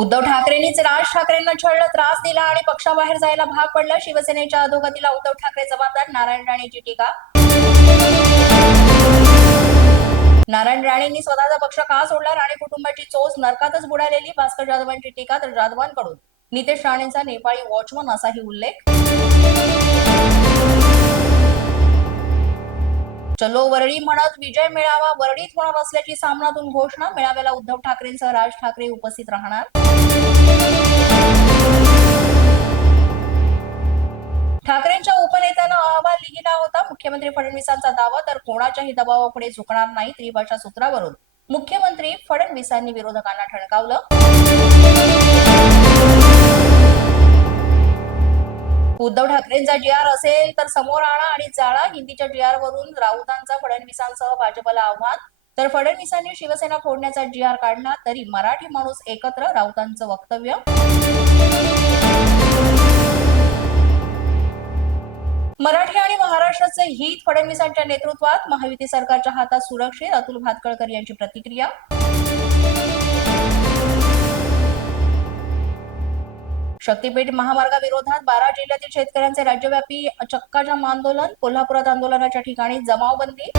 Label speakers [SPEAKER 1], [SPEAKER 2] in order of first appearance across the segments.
[SPEAKER 1] उद्धव ठाकरेंनीच राज ठाकरेंना छळलं त्रास दिला आणि पक्षाबाहेर जायला भाग पडलं. शिवसेनेच्या अधोगतीला उद्धव ठाकरे जबाबदार. नारायण राणेची टीका. नारायण राणेंनी स्वतःचा पक्ष का सोडला? राणे कुटुंबाची चोच नरकातच बुडालेली. भास्कर जाधवांची टीका तर जाधवांकडून. नितेश राणेंचा नेपाळी वॉचमन असाही उल्लेख. चलो वरळी म्हणत विजय मेळावा वरळीत होणार असल्याची सामनातून घोषणा मेळाव्याला उद्धव ठाकरेंसह राज ठाकरे उपस्थित राहणार. ठाकरेंच्या उपनेत्यानं अहवाल लिहिला होता. मुख्यमंत्री फडणवीसांचा दावा तर कोणाच्याही दबावापुढे झुकणार नाही त्रिभाषा सूत्रावरून. मुख्यमंत्री फडणवीसांनी विरोधकांना ठणकावलं. ठाकरेंचा जी आर असेल तर समोर आणा आणि जाळा. हिंदीच्या जी आर वरून राऊतांचा फडणवीसांसह भाजपला आव्हान. तर फडणवीसांनी शिवसेना फोडण्याचा जी आर काढला तरी मराठी माणूस एकत्र राऊतांचं वक्तव्य. मराठी आणि महाराष्ट्राचे हित फडणवीसांच्या नेतृत्वात महायुती सरकारच्या हातात सुरक्षित. अतुल भातकळकर यांची प्रतिक्रिया. शक्तीपीठ महामार्गाविरोधात बारा जिल्ह्यातील शेतकऱ्यांचे राज्यव्यापी चक्काजाम आंदोलन कोल्हापुरात आंदोलनाच्या ठिकाणी जमावबंदी.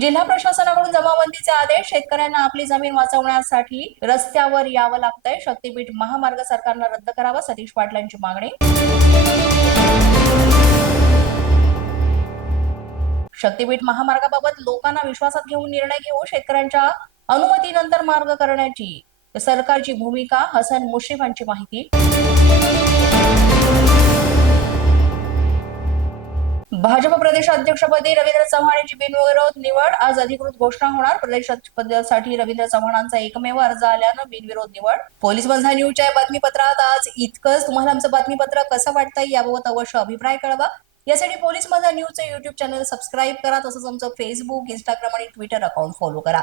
[SPEAKER 1] जिल्हा प्रशासनाकडून जमावबंदीचे आदेश शेतकऱ्यांना आपली जमीन वाचवण्यासाठी रस्त्यावर यावं लागतंय. शक्तीपीठ महामार्ग सरकारनं रद्द करावा सतीश पाटलांची मागणी. शक्तीपीठ महामार्गाबाबत लोकांना विश्वासात घेऊन निर्णय घेऊ शेतकऱ्यांच्या अनुमतीनंतर मार्ग करण्याची सरकारची भूमिका हसन मुश्रीफांची माहिती. भाजप प्रदेश अध्यक्षपदी रवींद्र चव्हाण यांची बिनविरोध निवड. आज अधिकृत घोषणा होणार. प्रदेशपदासाठी रवींद्र चव्हाणांचा एकमेव अर्ज आल्यानं बिनविरोध निवड. पोलीस बंधा न्यूजच्या बातमीपत्रात आज इतकंच. तुम्हाला आमचं बातमीपत्र कसं वाटतंय याबाबत अवश्य अभिप्राय कळवा. यासाठी पोलीस माझा न्यूजचं युट्यूब चॅनल सबस्क्राईब करा. तसंच आमचं फेसबुक इंस्टाग्राम आणि ट्विटर अकाउंट फॉलो करा.